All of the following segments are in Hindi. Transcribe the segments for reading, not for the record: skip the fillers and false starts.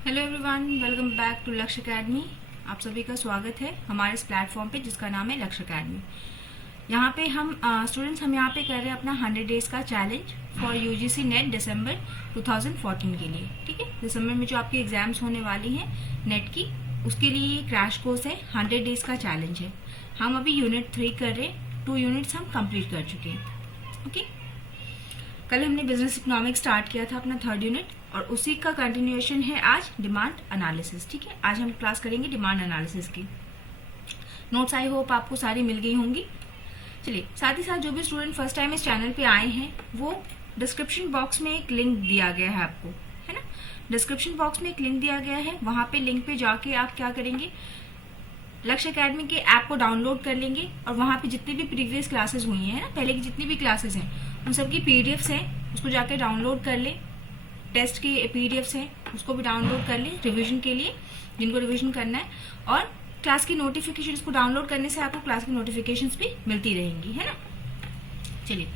Hello everyone, welcome back to Lakshya academy. आप सभी का स्वागत है हमारे इस प्लेटफॉर्म पे जिसका नाम है लक्ष्य अकेडमी। यहाँ पे हम स्टूडेंट्स हम यहाँ पे कर रहे हैं अपना 100 डेज का चैलेंज फॉर यूजीसी नेट दिसंबर 2014 के लिए। ठीक है, दिसंबर में जो आपकी एग्जाम्स होने वाली हैं नेट की, उसके लिए ये क्रैश कोर्स है, 100 डेज का चैलेंज है। हम अभी यूनिट 3 कर रहे हैं, 2 यूनिट्स हम कंप्लीट कर चुके हैं। ओके, कल हमने बिजनेस इकोनॉमिक्स स्टार्ट किया था अपना 3rd यूनिट, और उसी का कंटिन्यूएशन है आज डिमांड एनालिसिस। ठीक है, आज हम क्लास करेंगे डिमांड एनालिसिस की। नोट्स आई होप आपको सारी मिल गई होंगी। चलिए, साथ ही साथ जो भी स्टूडेंट फर्स्ट टाइम इस चैनल पे आए हैं, वो डिस्क्रिप्शन बॉक्स में एक लिंक दिया गया है आपको, है ना। डिस्क्रिप्शन बॉक्स में एक लिंक दिया गया है, वहां पे लिंक पे जाके आप क्या करेंगे, लक्ष्य अकेडमी के ऐप को डाउनलोड कर लेंगे, और वहां पे जितनी भी प्रीवियस क्लासेस हुई हैं ना, पहले की जितनी भी क्लासेस हैं, उन सबकी पीडीएफ्स हैं, उसको जाके डाउनलोड कर ले। टेस्ट की पीडीएफ्स हैं, उसको भी डाउनलोड कर ले रिवीजन के लिए, जिनको रिवीजन करना है। और क्लास की नोटिफिकेशन को डाउनलोड करने से आपको क्लास की नोटिफिकेशंस भी मिलती रहेंगी, है ना। चलिए,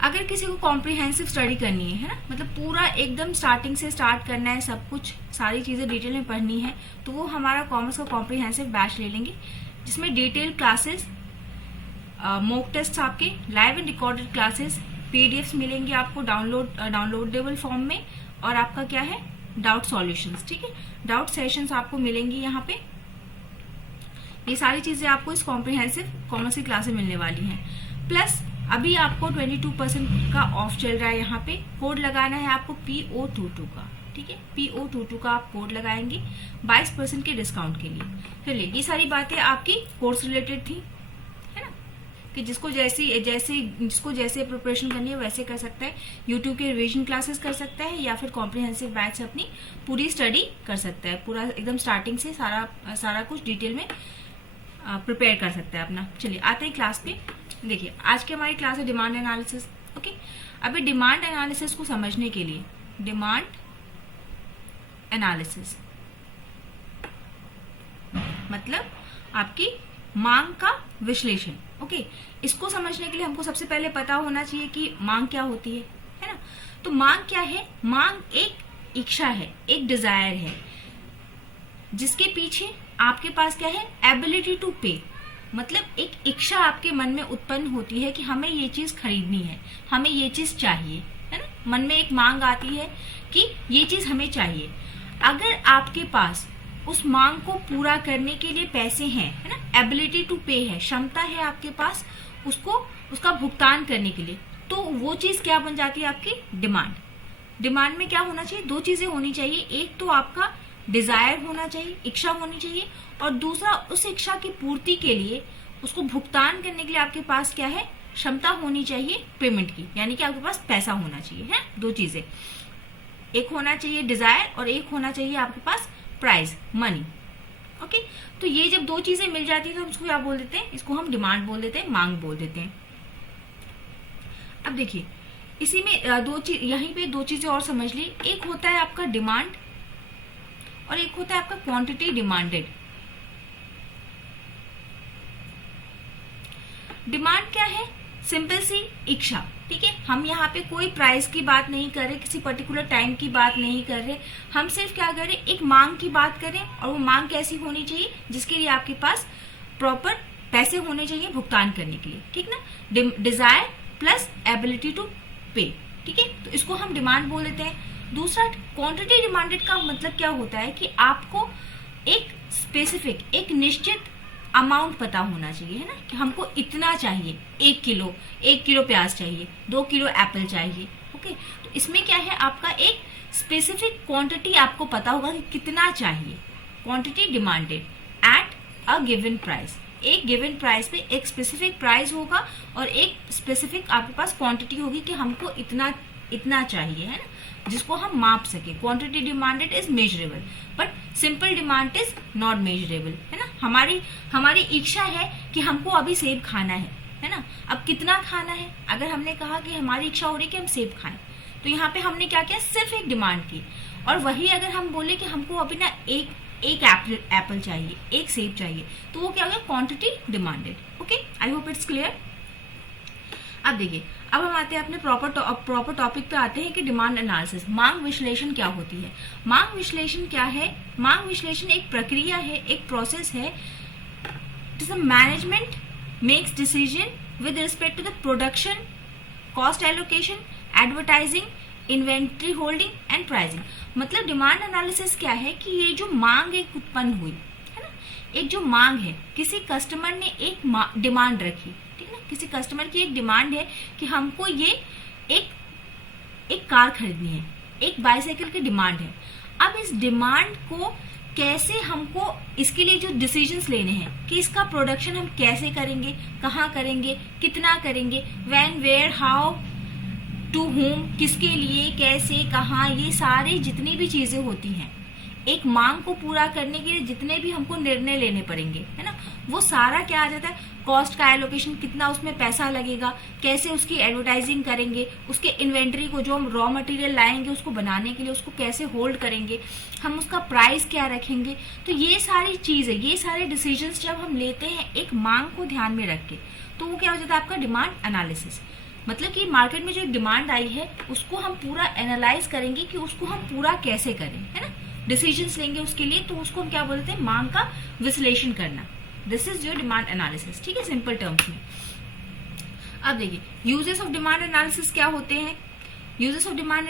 अगर किसी को कॉम्प्रिहेंसिव स्टडी करनी है ना, मतलब पूरा एकदम स्टार्टिंग से स्टार्ट करना है, सब कुछ सारी चीजें डिटेल में पढ़नी है, तो वो हमारा कॉमर्स का कॉम्प्रिहेंसिव बैच ले लेंगे, जिसमें डिटेल क्लासेस, मॉक टेस्ट, आपके live and recorded classes, PDFs मिलेंगे आपको डाउनलोडेबल फॉर्म में, और आपका क्या है, डाउट सॉल्यूशंस। ठीक है, डाउट सेशंस आपको मिलेंगी यहाँ पे। ये सारी चीजें आपको इस कॉम्प्रिहेंसिव कॉमर्स की क्लास में मिलने वाली हैं। प्लस अभी आपको 22% का ऑफ चल रहा है। यहाँ पे कोड लगाना है आपको PO22 का। ठीक है, PO22 का आप कोड लगाएंगे 22% के डिस्काउंट के लिए। चलिए, ये सारी बातें आपकी कोर्स रिलेटेड थी, है ना, कि जिसको जैसे प्रिपरेशन करनी है वैसे कर सकता है। यूट्यूब के रिवीजन क्लासेस कर सकता है, या फिर कॉम्प्रिहेंसिव बैच से अपनी पूरी स्टडी कर सकता है, पूरा एकदम स्टार्टिंग से सारा कुछ डिटेल में प्रिपेयर कर सकता है अपना। चलिए, आते हैं क्लास पे। देखिए, आज की हमारी क्लास है डिमांड एनालिसिस। ओके, अभी डिमांड एनालिसिस को समझने के लिए, डिमांड एनालिसिस मतलब आपकी मांग का विश्लेषण। ओके, इसको समझने के लिए हमको सबसे पहले पता होना चाहिए कि मांग क्या होती है ना। तो मांग क्या है? मांग एक इच्छा है, एक डिजायर है, जिसके पीछे आपके पास क्या है, एबिलिटी टू पे, मतलब एक इच्छा आपके मन में उत्पन्न होती है कि हमें ये चीज खरीदनी है, हमें ये चीज चाहिए, है ना। मन में एक मांग आती है कि ये चीज हमें चाहिए। अगर आपके पास उस मांग को पूरा करने के लिए पैसे हैं, है ना, एबिलिटी टू पे है, क्षमता है आपके पास उसका भुगतान करने के लिए, तो वो चीज क्या बन जाती है, आपकी डिमांड। डिमांड में क्या होना चाहिए, 2 चीजें होनी चाहिए। एक तो आपका डिजायर होना चाहिए, इच्छा होनी चाहिए, और दूसरा उस इच्छा की पूर्ति के लिए, उसको भुगतान करने के लिए आपके पास क्या है, क्षमता होनी चाहिए पेमेंट की, यानी कि आपके पास पैसा होना चाहिए, है। 2 चीजें, एक होना चाहिए डिजायर और एक होना चाहिए आपके पास प्राइस, मनी। ओके, तो ये जब 2 चीजें मिल जाती है तो हम इसको क्या बोल देते हैं, इसको हम डिमांड बोल देते हैं, मांग बोल देते हैं। अब देखिए, इसी में यहीं पे 2 चीजें और समझ ली। एक होता है आपका डिमांड और एक होता है आपका क्वांटिटी डिमांडेड। डिमांड क्या है, सिंपल सी इच्छा। ठीक है, हम यहाँ पे कोई प्राइस की बात नहीं कर रहे, किसी पर्टिकुलर टाइम की बात नहीं कर रहे, हम सिर्फ क्या कर रहे, एक मांग की बात करें, और वो मांग कैसी होनी चाहिए, जिसके लिए आपके पास प्रॉपर पैसे होने चाहिए भुगतान करने के लिए। ठीक ना, डिजायर प्लस एबिलिटी टू पे। ठीक है, तो इसको हम डिमांड बोल देते हैं। दूसरा, क्वांटिटी डिमांडेड का मतलब क्या होता है कि आपको एक स्पेसिफिक, एक निश्चित अमाउंट पता होना चाहिए, है ना, कि हमको इतना चाहिए, 1 किलो प्याज चाहिए, 2 किलो एप्पल चाहिए। ओके, तो इसमें क्या है, आपका एक स्पेसिफिक क्वांटिटी आपको पता होगा कि कितना चाहिए। Quantity demanded at a given price, एक गिवन प्राइस पे एक स्पेसिफिक प्राइस होगा, और एक स्पेसिफिक आपके पास क्वांटिटी होगी कि हमको इतना चाहिए, है ना, जिसको हम माप सके। Quantity demanded is measurable, but simple demand is not measurable, है ना। हमारी इच्छा है कि हमको अभी सेब खाना है ना। अब कितना खाना है, अगर हमने कहा कि हमारी इच्छा हो रही है कि हम सेब खाएं, तो यहाँ पे हमने क्या किया, सिर्फ एक डिमांड की। और वही अगर हम बोले कि हमको अभी ना एक एप्पल चाहिए, एक सेब चाहिए, तो वो क्या हो गया, quantity demanded. Okay, I hope it's clear. अब देखिए, अब हम आते हैं अपने प्रॉपर टॉपिक पे आते हैं कि डिमांड एनालिसिस, मांग विश्लेषण क्या होती है। मांग विश्लेषण क्या है? मांग विश्लेषण एक प्रक्रिया है, एक प्रोसेस है जिसमें management makes decision with respect to the production, cost allocation, advertising, inventory holding and pricing. मतलब डिमांड एनालिसिस क्या है कि ये जो मांग एक उत्पन्न हुई है ना, एक जो मांग है, किसी कस्टमर ने एक डिमांड रखी, ठीक है ना, किसी कस्टमर की एक डिमांड है कि हमको ये एक कार खरीदनी है, एक बाइसाइकिल की डिमांड है। अब इस डिमांड को कैसे हमको, इसके लिए जो डिसीजंस लेने हैं कि इसका प्रोडक्शन हम कैसे करेंगे, कहाँ करेंगे, कितना करेंगे, when, where, how, to whom, किसके लिए, कैसे, कहाँ, ये सारी जितनी भी चीजें होती हैं एक मांग को पूरा करने के लिए, जितने भी हमको निर्णय लेने पड़ेंगे, है ना, वो सारा क्या आ जाता है? कॉस्ट का एलोकेशन, कितना उसमें पैसा लगेगा, कैसे उसकी एडवर्टाइजिंग करेंगे, उसके इन्वेंट्री को, जो हम रॉ मटेरियल लाएंगे उसको बनाने के लिए, उसको कैसे होल्ड करेंगे, हम उसका प्राइस क्या रखेंगे। तो ये सारी चीजें, ये सारे डिसीजंस जब हम लेते हैं एक मांग को ध्यान में रख के, तो वो क्या हो जाता है? आपका डिमांड एनालिसिस। मतलब कि मार्केट में जो एक डिमांड आई है उसको हम पूरा एनालाइज करेंगे कि उसको हम पूरा कैसे करें, है ना, डिसीजंस लेंगे उसके लिए, तो उसको हम क्या बोलते हैं? मांग का विश्लेषण करना। This is your demand analysis, ठीक है, सिंपल टर्म्स में। अब देखिए यूजेस ऑफ डिमांड एनालिसिस क्या होते हैं। यूजेस ऑफ डिमांड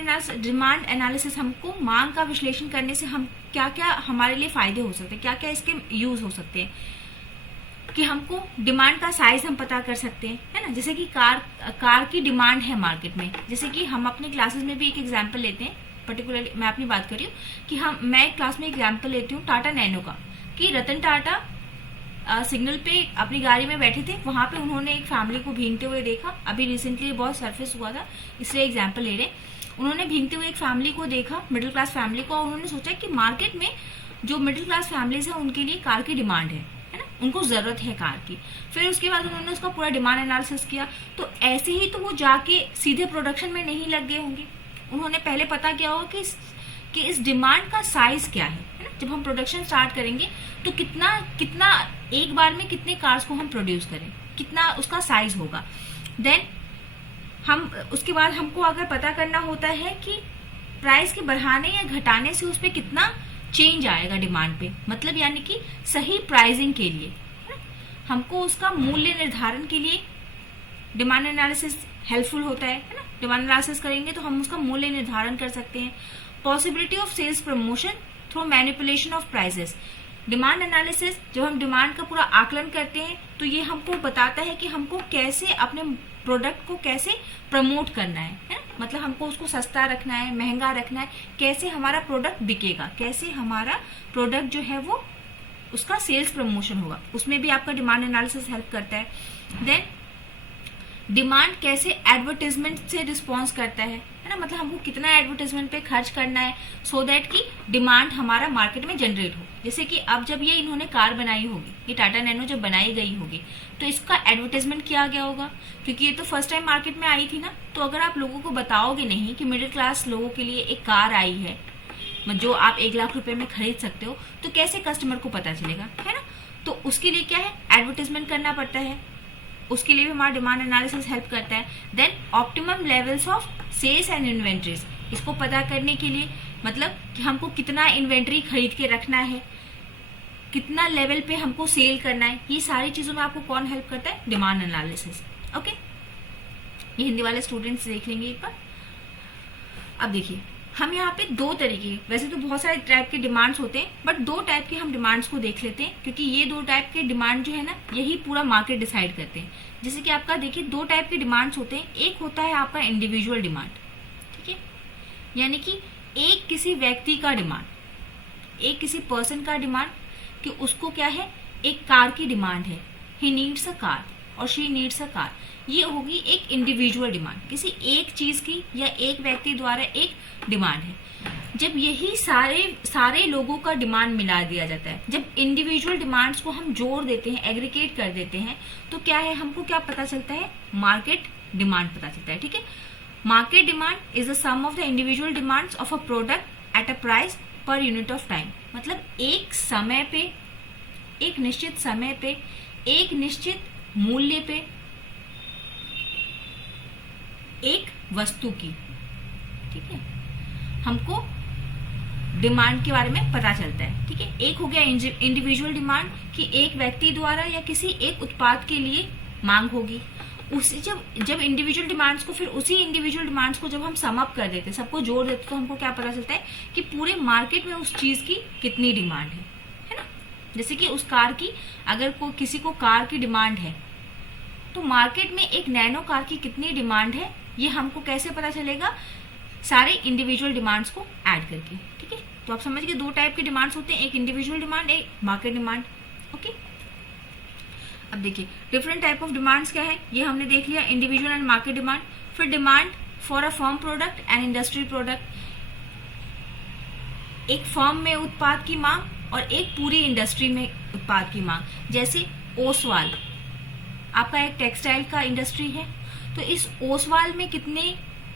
एनालिसिस, हमको मांग का विश्लेषण करने से हम क्या क्या हमारे लिए फायदे हो सकते हैं, क्या क्या इसके यूज हो सकते हैं कि हमको डिमांड का साइज हम पता कर सकते हैं, है ना, जैसे कि कार की डिमांड है मार्केट में। जैसे कि हम अपने क्लासेस में भी एक एग्जांपल लेते हैं, पर्टिकुलरली मैं अपनी बात कर रही हूँ कि मैं क्लास में एग्जांपल लेती हूँ टाटा नैनो का, कि रतन टाटा सिग्नल पे अपनी गाड़ी में बैठे थे, वहां पे उन्होंने एक फैमिली को भीगते हुए देखा। अभी रिसेंटली बहुत सरफेस हुआ था, इसलिए एग्जाम्पल ले रहे। उन्होंने भीगते हुए एक फैमिली को देखा, मिडिल क्लास फैमिली को, और उन्होंने सोचा कि मार्केट में जो मिडिल क्लास फैमिलीज है उनके लिए कार की डिमांड है ना, उनको जरूरत है कार की। फिर उसके बाद उन्होंने उसका पूरा डिमांड एनालिसिस किया। तो ऐसे ही तो वो जाके सीधे प्रोडक्शन में नहीं लग गए होंगे, उन्होंने पहले पता किया होगा कि इस डिमांड का साइज क्या है ना। जब हम प्रोडक्शन स्टार्ट करेंगे तो कितना एक बार में कितने कार्स को हम प्रोड्यूस करें, कितना उसका साइज होगा। देन हम उसके बाद हमको अगर पता करना होता है कि प्राइस के बढ़ाने या घटाने से उस पर कितना चेंज आएगा डिमांड पे, मतलब यानी कि सही प्राइसिंग के लिए हमको उसका मूल्य निर्धारण के लिए डिमांड एनालिसिस हेल्पफुल होता है ना। डिमांड एनालिसिस करेंगे तो हम उसका मूल्य निर्धारण कर सकते हैं। Possibility of sales promotion through manipulation of prices. Demand analysis जब हम डिमांड का पूरा आकलन करते हैं तो ये हमको बताता है कि हमको कैसे अपने प्रोडक्ट को कैसे प्रमोट करना है ना? मतलब हमको उसको सस्ता रखना है, महंगा रखना है, कैसे हमारा प्रोडक्ट बिकेगा, कैसे हमारा प्रोडक्ट जो है वो उसका सेल्स प्रमोशन होगा, उसमें भी आपका डिमांड एनालिसिस हेल्प करता है। देन डिमांड कैसे एडवर्टाइजमेंट से रिस्पॉन्स करता है ना, मतलब हमको कितना एडवर्टाइजमेंट पे खर्च करना है सो दैट कि डिमांड हमारा मार्केट में जनरेट हो। जैसे कि अब जब ये इन्होंने कार बनाई होगी, ये टाटा नैनो जब बनाई गई होगी तो इसका एडवर्टाइजमेंट किया गया होगा, क्योंकि ये तो फर्स्ट टाइम मार्केट में आई थी ना। तो अगर आप लोगों को बताओगे नहीं कि मिडिल क्लास लोगों के लिए एक कार आई है जो आप 1 लाख रुपए में खरीद सकते हो, तो कैसे कस्टमर को पता चलेगा, है ना। तो उसके लिए क्या है, एडवर्टाइजमेंट करना पड़ता है, उसके लिए भी हमारा डिमांड एनालिसिस हेल्प करता है। Then optimum levels of sales and inventories, इसको पता करने के लिए मतलब कि हमको कितना इन्वेंट्री खरीद के रखना है, कितना लेवल पे हमको सेल करना है, ये सारी चीजों में आपको कौन हेल्प करता है, डिमांड एनालिसिस। ओके, ये हिंदी वाले स्टूडेंट्स देख लेंगे एक बार। अब देखिए हम यहाँ पे 2 तरीके, वैसे तो बहुत सारे टाइप के डिमांड्स होते हैं बट 2 टाइप के हम डिमांड्स को देख लेते हैं, क्योंकि ये 2 टाइप के डिमांड जो है ना यही पूरा मार्केट डिसाइड करते हैं। जैसे कि आपका देखिए 2 टाइप के डिमांड्स होते हैं। एक होता है आपका इंडिविजुअल डिमांड, ठीक है, यानी कि एक किसी व्यक्ति का डिमांड, एक किसी पर्सन का डिमांड कि उसको क्या है, एक कार की डिमांड है, ही नीड्स अ कार और शी नीड्स अ कार। ये होगी एक इंडिविजुअल डिमांड, किसी एक चीज की या एक व्यक्ति द्वारा एक डिमांड है। जब यही सारे लोगों का डिमांड मिला दिया जाता है, जब इंडिविजुअल डिमांड्स को हम जोड़ देते हैं, एग्रीगेट कर देते हैं, तो क्या है, हमको क्या पता चलता है, मार्केट डिमांड पता चलता है। ठीक है, market demand is the sum of the individual demands of a product at a price per unit of time. मतलब एक समय पे, एक निश्चित समय पे, एक निश्चित मूल्य पे एक वस्तु की, ठीक है, हमको डिमांड के बारे में पता चलता है, ठीक है। एक हो गया इंडिविजुअल डिमांड कि एक व्यक्ति द्वारा या किसी एक उत्पाद के लिए मांग होगी। उसी जब इंडिविजुअल डिमांड्स को, फिर उसी इंडिविजुअल डिमांड्स को जब हम सम अप कर देते, सबको जोड़ देते, तो हमको क्या पता चलता है कि पूरे मार्केट में उस चीज की कितनी डिमांड है ना। जैसे कि उस कार की, अगर किसी को कार की डिमांड है, तो मार्केट में एक नैनो कार की कितनी डिमांड है, ये हमको कैसे पता चलेगा, सारे इंडिविजुअल डिमांड्स को ऐड करके, ठीक है। तो आप समझ गए, दो टाइप के डिमांड्स होते हैं, एक इंडिविजुअल डिमांड, एक मार्केट डिमांड, ओके। अब देखिए डिफरेंट टाइप ऑफ डिमांड्स क्या है, ये हमने देख लिया, इंडिविजुअल एंड मार्केट डिमांड। फिर demand for a firm product and industry product, एक फर्म में उत्पाद की मांग और एक पूरी इंडस्ट्री में उत्पाद की मांग। जैसे ओसवाल आपका एक टेक्सटाइल का इंडस्ट्री है, तो इस ओसवाल में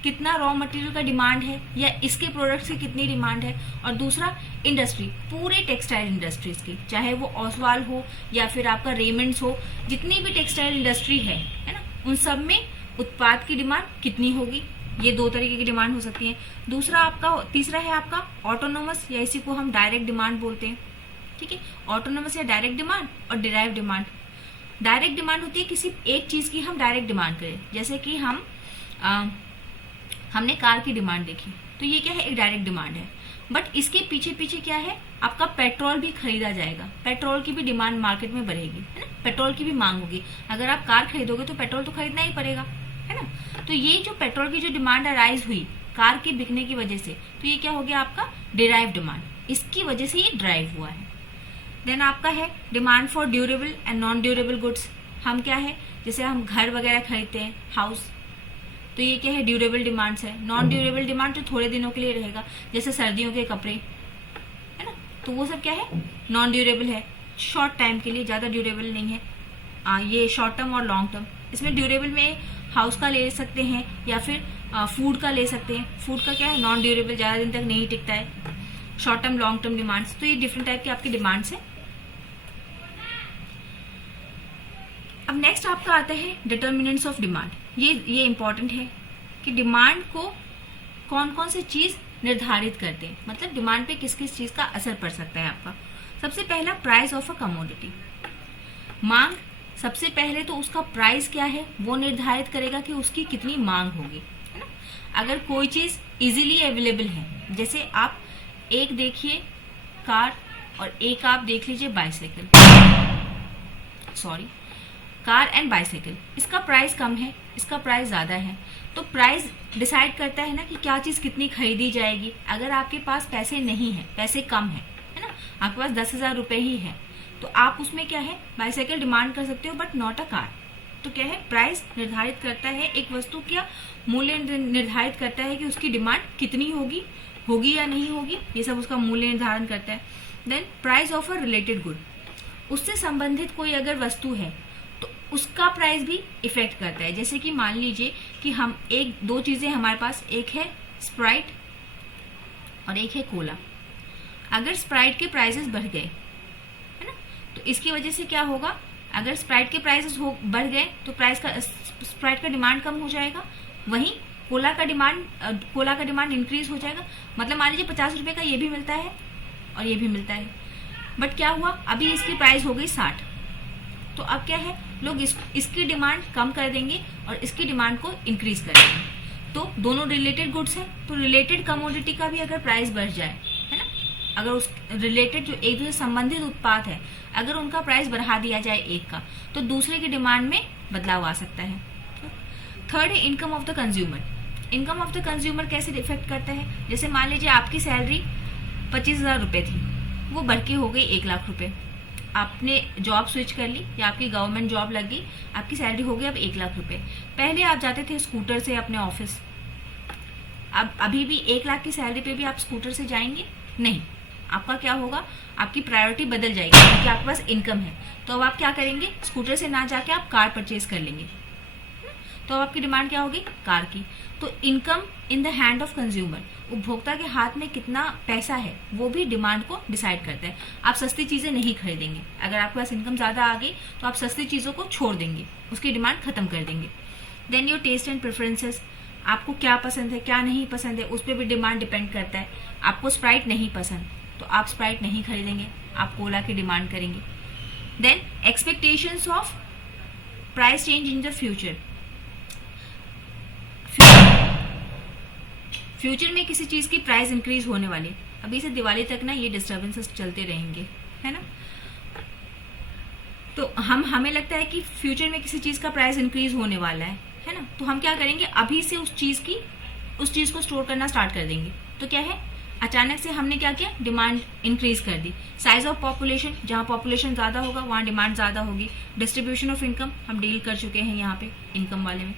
कितना रॉ मटेरियल का डिमांड है या इसके प्रोडक्ट्स की कितनी डिमांड है। और दूसरा इंडस्ट्री, पूरे टेक्सटाइल इंडस्ट्रीज की, चाहे वो ओसवाल हो या फिर आपका रेमंड्स हो, जितनी भी टेक्सटाइल इंडस्ट्री है ना, उन सब में उत्पाद की डिमांड कितनी होगी। ये दो तरीके की डिमांड हो सकती है। तीसरा है आपका ऑटोनोमस, या इसी को हम डायरेक्ट डिमांड बोलते हैं, ठीक है। ऑटोनोमस या डायरेक्ट डिमांड और डिराइव डिमांड। डायरेक्ट डिमांड होती है किसी एक चीज की हम डायरेक्ट डिमांड करें, जैसे कि हमने कार की डिमांड देखी, तो ये क्या है, एक डायरेक्ट डिमांड है। बट इसके पीछे पीछे क्या है, आपका पेट्रोल भी खरीदा जाएगा, पेट्रोल की भी डिमांड मार्केट में बढ़ेगी, है ना, पेट्रोल की भी मांग होगी। अगर आप कार खरीदोगे तो पेट्रोल तो खरीदना ही पड़ेगा, है ना। तो ये जो पेट्रोल की जो डिमांड अराइज हुई कार के बिकने की वजह से, तो ये क्या हो गया आपका डिराइव डिमांड, इसकी वजह से ये ड्राइव हुआ है। देन आपका है demand for durable and non durable goods. हम क्या है, जैसे हम घर वगैरह खरीदते हैं, हाउस, तो ये क्या है, ड्यूरेबल डिमांड्स है। नॉन ड्यूरेबल डिमांड जो थोड़े दिनों के लिए रहेगा, जैसे सर्दियों के कपड़े, है ना, तो वो सब क्या है, नॉन ड्यूरेबल है, शॉर्ट टाइम के लिए, ज्यादा ड्यूरेबल नहीं है। ये शॉर्ट टर्म और लॉन्ग टर्म। इसमें ड्यूरेबल में हाउस का ले सकते हैं या फिर फूड का ले सकते हैं। फूड का क्या है, नॉन ड्यूरेबल, ज्यादा दिन तक नहीं टिकता है। Short term, long term demands, तो ये डिफरेंट टाइप की आपकी डिमांड्स है। अब नेक्स्ट आपका आता है डिटर्मिनेंट्स ऑफ डिमांड। ये इंपॉर्टेंट है कि डिमांड को कौन कौन सी चीज निर्धारित करते हैं, मतलब डिमांड पे किस किस चीज का असर पड़ सकता है आपका। सबसे पहला, प्राइस ऑफ अ कमोडिटी। मांग, सबसे पहले तो उसका प्राइस क्या है वो निर्धारित करेगा कि उसकी कितनी मांग होगी, है ना। अगर कोई चीज इजीली अवेलेबल है, जैसे आप एक देखिए कार और एक आप देख लीजिए बाइसाइकिल, कार एंड बाइसाइकिल, इसका प्राइस कम है, इसका प्राइस ज्यादा है, तो प्राइस डिसाइड करता है ना कि क्या चीज कितनी खरीदी जाएगी। अगर आपके पास पैसे नहीं है, पैसे कम है ना, आपके पास 10,000 रुपए ही है, तो आप उसमें क्या है, बाइसाइकिल डिमांड कर सकते हो, बट नॉट अ कार। तो क्या है, प्राइस निर्धारित करता है, एक वस्तु का मूल्य निर्धारित करता है कि उसकी डिमांड कितनी होगी या नहीं होगी, ये सब उसका मूल्य निर्धारण करता है। Then price of a related good, उससे संबंधित कोई अगर वस्तु है तो उसका प्राइस भी इफेक्ट करता है। जैसे कि मान लीजिए कि हम दो चीजें हमारे पास, एक है स्प्राइट और एक है कोला। अगर स्प्राइट के प्राइसेस बढ़ गए, है ना, तो इसकी वजह से क्या होगा, अगर स्प्राइट के प्राइसेस बढ़ गए तो स्प्राइट का डिमांड कम हो जाएगा, वहीं कोला का डिमांड इंक्रीज हो जाएगा। मतलब मान लीजिए 50 रुपए का ये भी मिलता है और ये भी मिलता है, बट क्या हुआ, अभी इसकी प्राइस हो गई 60, तो अब क्या है, लोग इसकी डिमांड कम कर देंगे और इसकी डिमांड को इंक्रीज करेंगे। तो दोनों रिलेटेड गुड्स हैं, तो रिलेटेड कमोडिटी का भी अगर प्राइस बढ़ जाए, है ना, अगर उस रिलेटेड जो एक दूसरे संबंधित उत्पाद है, अगर उनका प्राइस बढ़ा दिया जाए एक का, तो दूसरे की डिमांड में बदलाव आ सकता है। थर्ड है income of the consumer. Income of the consumer कैसे इफेक्ट करता है, जैसे मान लीजिए आपकी सैलरी 25,000 रुपए थी, वो बढ़ के हो गई 1 लाख रुपए। आपने जॉब स्विच कर ली या आपकी गवर्नमेंट जॉब लग गई, आपकी सैलरी हो गई अब 1 लाख रुपए। पहले आप जाते थे स्कूटर से अपने ऑफिस, अब अभी भी 1 लाख की सैलरी पे भी आप स्कूटर से जाएंगे नहीं, आपका क्या होगा, आपकी प्रायोरिटी बदल जाएगी क्योंकि आपके पास इनकम है। तो अब आप क्या करेंगे, स्कूटर से ना जाके आप कार परचेज कर लेंगे, तो अब आपकी डिमांड क्या होगी, कार की। तो income in the hand of consumer, उपभोक्ता के हाथ में कितना पैसा है वो भी डिमांड को डिसाइड करता है। आप सस्ती चीजें नहीं खरीदेंगे, अगर आपके पास इनकम ज्यादा आ गई तो आप सस्ती चीजों को छोड़ देंगे, उसकी डिमांड खत्म कर देंगे। Then your taste and preferences, आपको क्या पसंद है क्या नहीं पसंद है, उस पर भी डिमांड डिपेंड करता है। आपको स्प्राइट नहीं पसंद तो आप स्प्राइट नहीं खरीदेंगे, आप कोला की डिमांड करेंगे। Then expectations of price change in the future. Future में किसी चीज की प्राइस इंक्रीज होने वाली, अभी से दिवाली तक ना ये डिस्टर्बेंसेस चलते रहेंगे, है ना। तो हमें लगता है कि फ्यूचर में किसी चीज का प्राइस इंक्रीज होने वाला है ना। तो हम क्या करेंगे, अभी से उस चीज को स्टोर करना स्टार्ट कर देंगे। तो क्या है, अचानक से हमने क्या किया, डिमांड इंक्रीज कर दी। साइज ऑफ पॉपुलेशन, जहां पॉपुलेशन ज्यादा होगा वहां डिमांड ज्यादा होगी। डिस्ट्रीब्यूशन ऑफ इनकम हम डील कर चुके हैं यहाँ पे इनकम वाले में।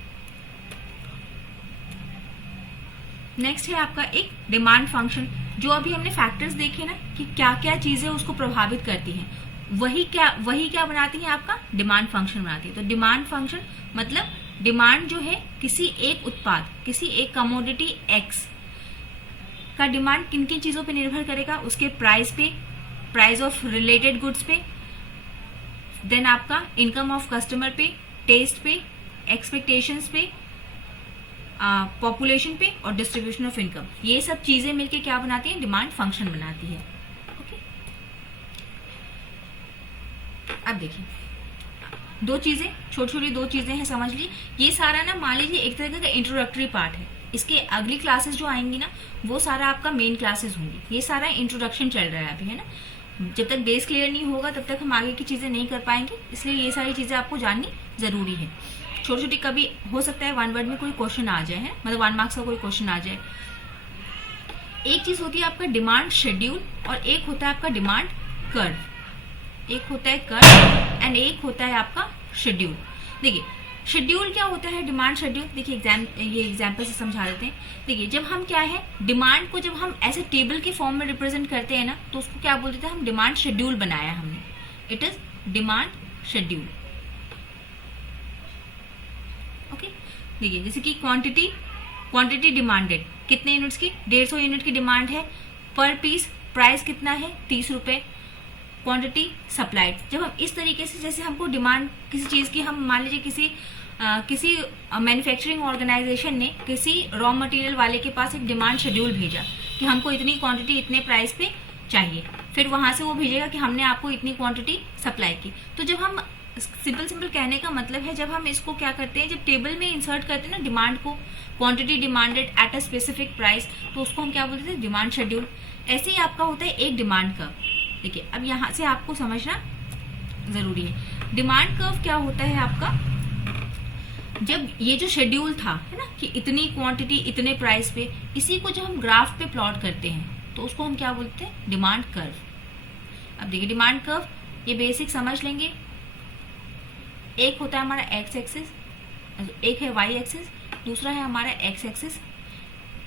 नेक्स्ट है आपका एक डिमांड फंक्शन, जो अभी हमने फैक्टर्स देखे ना कि क्या क्या चीजें उसको प्रभावित करती हैं, वही क्या बनाती है, आपका डिमांड फंक्शन बनाती है। तो डिमांड फंक्शन मतलब डिमांड जो है किसी एक उत्पाद, किसी एक कमोडिटी एक्स का डिमांड किन किन चीजों पे निर्भर करेगा, उसके प्राइस पे, प्राइस ऑफ रिलेटेड गुड्स पे, देन आपका इनकम ऑफ कस्टमर पे, टेस्ट पे, एक्सपेक्टेशंस पे, पॉपुलेशन पे और डिस्ट्रीब्यूशन ऑफ इनकम। ये सब चीजें मिलके क्या बनाती हैं, डिमांड फंक्शन बनाती है। ओके, अब देखिए दो चीजें, छोटी छोटी दो चीजें हैं, समझ ली। ये सारा ना मान लीजिए एक तरह का इंट्रोडक्टरी पार्ट है। इसके अगली क्लासेस जो आएंगी ना वो सारा आपका मेन क्लासेस होंगी। ये सारा इंट्रोडक्शन चल रहा है अभी, है ना। जब तक बेस क्लियर नहीं होगा तब तक हम आगे की चीजें नहीं कर पाएंगे, इसलिए ये सारी चीजें आपको जाननी जरूरी है। छोटी छोटी, कभी हो सकता है वन वर्ड में कोई क्वेश्चन आ जाए, है मतलब 1 मार्क्स का कोई क्वेश्चन आ जाए। एक चीज होती है आपका डिमांड शेड्यूल और एक होता है आपका डिमांड कर्व। एक होता है कर्व एंड एक होता है आपका शेड्यूल। देखिए शेड्यूल क्या होता है, डिमांड शेड्यूल, देखिए ये एग्जाम्पल से समझा देते हैं। देखिए जब हम क्या है, डिमांड को जब हम ऐसे टेबल के फॉर्म में रिप्रेजेंट करते हैं ना, तो उसको क्या बोलते थे हम, डिमांड शेड्यूल बनाया हमने। It is demand schedule. Okay, देखिए जैसे कि क्वांटिटी डिमांडेड, कितने यूनिट्स की, 150 यूनिट की डिमांड है। पर पीस प्राइस कितना है, 30 रुपए। क्वांटिटी सप्लाइड, जब हम इस तरीके से, जैसे हमको डिमांड किसी चीज की, हम मान लीजिए किसी मैन्युफैक्चरिंग ऑर्गेनाइजेशन ने किसी रॉ मटेरियल वाले के पास एक डिमांड शेड्यूल भेजा कि हमको इतनी क्वांटिटी इतने प्राइस पे चाहिए, फिर वहां से वो भेजेगा कि हमने आपको इतनी क्वांटिटी सप्लाई की। तो जब हम सिंपल कहने का मतलब है, जब हम इसको क्या करते हैं, जब टेबल में इंसर्ट करते हैं ना डिमांड को, quantity demanded at a specific price, तो उसको हम क्या बोलते हैं, डिमांड शेड्यूल। ऐसे ही आपका होता है एक डिमांड कर्व। देखिए अब यहां से आपको समझना जरूरी है, डिमांड कर्व क्या होता है आपका। जब ये जो शेड्यूल था, है ना, कि इतनी क्वांटिटी इतने प्राइस पे, इसी को जब हम ग्राफ पे प्लॉट करते हैं तो उसको हम क्या बोलते हैं, डिमांड कर्व। अब देखिए डिमांड कर्व, ये बेसिक समझ लेंगे। एक होता है हमारा एक्स एक्सिस, एक है वाई एक्सिस, दूसरा है हमारा एक्स एक्सिस,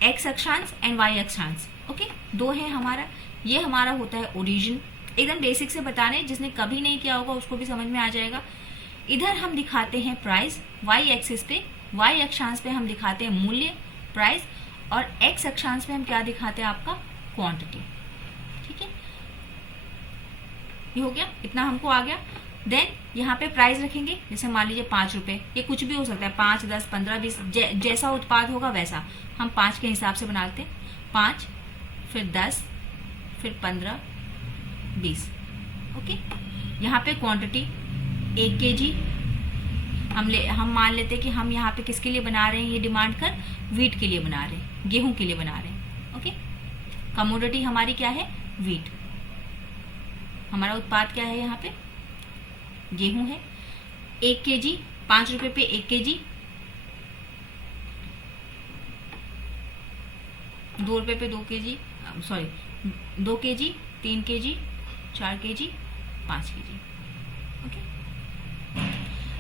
एक्स अक्षांश एंड वाई अक्षांश। ओके, दो है हमारा। ये हमारा होता है ओरिजिन, एकदम बेसिक से बताने, जिसने कभी नहीं किया होगा उसको भी समझ में आ जाएगा। इधर हम दिखाते हैं प्राइस, वाई एक्सिस पे, वाई अक्षांश पे हम दिखाते हैं मूल्य, प्राइस, और एक्स अक्षांश पे हम क्या दिखाते हैं, आपका क्वांटिटी। ठीक है, ये हो गया, इतना हमको आ गया। देन यहाँ पे प्राइस रखेंगे, जैसे मान लीजिए 5 रुपए, ये कुछ भी हो सकता है, 5, 10, 15, 20, जैसा उत्पाद होगा वैसा हम 5 के हिसाब से बनाते हैं। 5, फिर 10, फिर 15, 20। ओके, यहाँ पे क्वांटिटी 1 kg हम मान लेते हैं कि हम यहाँ पे किसके लिए बना रहे हैं, ये डिमांड कर वीट के लिए बना रहे हैं, गेहूं के लिए बना रहे हैं। ओके, कमोडिटी हमारी क्या है, वीट। हमारा उत्पाद क्या है, यहाँ पे गेहूं है। 1 kg, 5 रुपए पे 1 kg, 2 रुपए पे 2 kg, sorry 2 kg, 3 kg, 4 kg, 5 kg। Okay,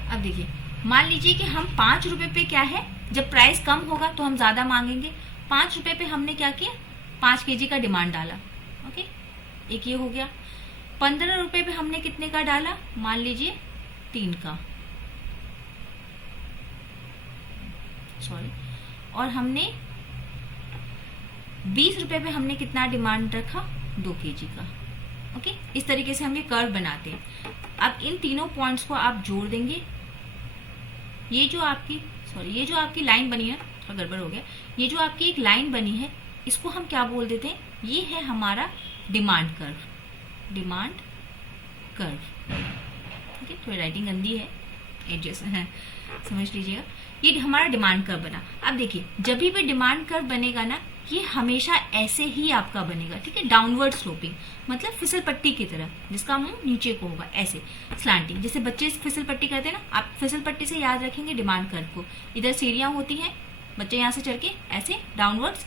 अब देखिए मान लीजिए कि हम 5 रुपए पे क्या है, जब प्राइस कम होगा तो हम ज्यादा मांगेंगे। 5 रुपए पे हमने क्या किया, 5 kg का डिमांड डाला। ओके, एक ये हो गया। 15 रुपए पे हमने कितने का डाला, मान लीजिए 3 का, सॉरी, और हमने 20 रुपए पे हमने कितना डिमांड रखा, 2 kg का। ओके, इस तरीके से हम ये कर्व बनाते हैं। अब इन तीनों पॉइंट्स को आप जोड़ देंगे। ये जो आपकी लाइन बनी है, थोड़ा गड़बड़ हो गया। ये जो आपकी एक लाइन बनी है इसको हम क्या बोल देते हैं, ये है हमारा डिमांड कर्व, डिमांड कर्व। ठीक है, थोड़ी राइटिंग गंदी है, एडजस्ट है, समझ लीजिएगा। ये हमारा डिमांड कर्व बना। अब देखिए जब भी डिमांड कर्व बनेगा ना, ये हमेशा ऐसे ही आपका बनेगा। ठीक है, डाउनवर्ड स्लोपिंग, मतलब फिसल पट्टी की तरह, जिसका मुंह नीचे को होगा, ऐसे स्लैंटिंग। जैसे बच्चे फिसल पट्टी करते हैं ना, आप फिसल पट्टी से याद रखेंगे डिमांड कर्व को। इधर सीढ़ियां होती हैं, बच्चे यहाँ से चढ़ के ऐसे डाउनवर्ड्स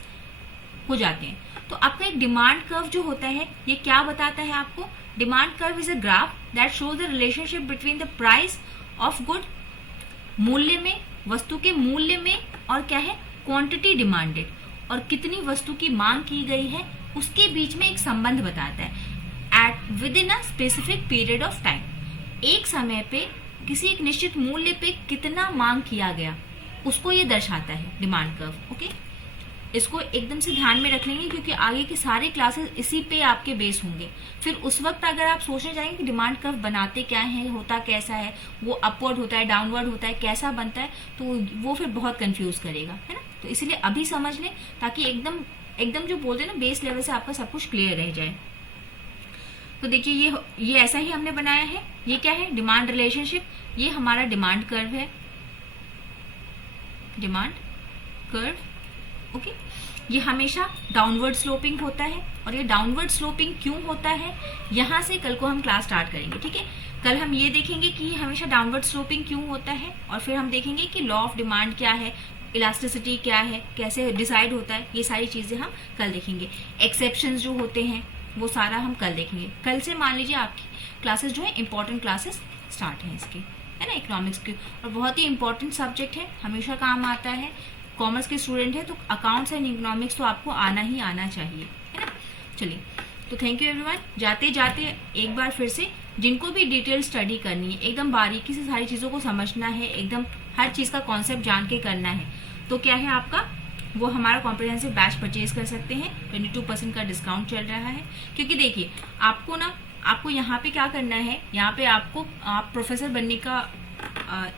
हो जाते हैं। तो आपका एक डिमांड कर्व जो होता है ये क्या बताता है आपको, demand curve is a graph that shows the relationship between the price of good, मूल्य में, वस्तु के मूल्य में, और क्या है, क्वांटिटी डिमांडेड, और कितनी वस्तु की मांग की गई है उसके बीच में एक संबंध बताता है। At within a specific period of time, एक समय पे किसी एक निश्चित मूल्य पे कितना मांग किया गया उसको ये दर्शाता है डिमांड कर्व। ओके, इसको एकदम से ध्यान में रख लेंगे क्योंकि आगे के सारे क्लासेस इसी पे आपके बेस होंगे। फिर उस वक्त अगर आप सोचने जाएंगे कि डिमांड कर्व बनाते क्या है, होता कैसा है, वो अपवर्ड होता है, डाउनवर्ड होता है, कैसा बनता है, तो वो फिर बहुत कंफ्यूज करेगा, है ना। तो इसलिए अभी समझ लें ताकि एकदम जो बोलते हैं ना बेस लेवल से आपका सब कुछ क्लियर रह जाए। तो देखिए ये ऐसा ही हमने बनाया है। ये क्या है, डिमांड रिलेशनशिप, ये हमारा डिमांड कर्व है, डिमांड कर्व। ओके, ये हमेशा डाउनवर्ड स्लोपिंग होता है। और ये डाउनवर्ड स्लोपिंग क्यों होता है, यहां से कल को हम क्लास स्टार्ट करेंगे। ठीक है, कल हम ये देखेंगे कि ये हमेशा डाउनवर्ड स्लोपिंग क्यों होता है, और फिर हम देखेंगे कि लॉ ऑफ डिमांड क्या है, इलास्टिसिटी क्या है, कैसे डिसाइड होता है, ये सारी चीजें हम कल देखेंगे। एक्सेप्शंस जो होते हैं वो सारा हम कल देखेंगे। कल से मान लीजिए आपकी क्लासेस जो है इंपॉर्टेंट क्लासेस स्टार्ट हैं इसके, है ना, इकोनॉमिक्स के, और बहुत ही इंपॉर्टेंट सब्जेक्ट है, हमेशा काम आता है। कॉमर्स के स्टूडेंट है तो अकाउंट्स एंड इकोनॉमिक्स तो आपको आना ही आना चाहिए, है ना। चलिए, तो थैंक यू एवरीवन। जाते जाते एक बार फिर से जिनको भी डिटेल स्टडी करनी है, एकदम बारीकी से सारी चीज़ों को समझना है, एकदम हर चीज़ का कॉन्सेप्ट जान के करना है, तो क्या है आपका, वो हमारा कॉम्प्रिहेंसिव बैच परचेज कर सकते हैं। 22% का डिस्काउंट चल रहा है। क्योंकि देखिए आपको यहाँ पे क्या करना है, यहाँ पे आप प्रोफेसर बनने का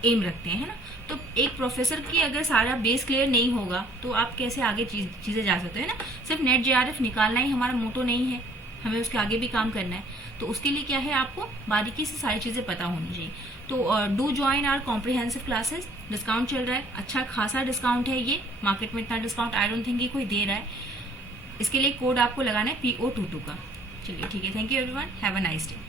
एम रखते हैं, है ना। तो एक प्रोफेसर की अगर सारा बेस क्लियर नहीं होगा तो आप कैसे आगे चीजें जा सकते हैं ना। सिर्फ नेट जेआरएफ निकालना ही हमारा मोटो नहीं है, हमें उसके आगे भी काम करना है। तो उसके लिए क्या है, आपको बारीकी से सारी चीजें पता होनी चाहिए। तो do join our comprehensive classes, discount चल रहा है, अच्छा खासा डिस्काउंट है ये, मार्केट में इतना डिस्काउंट आई डोंट थिंक कोई दे रहा है। इसके लिए कोड आपको लगाना है PO22 का। चलिए ठीक है, thank you everyone, have a nice day.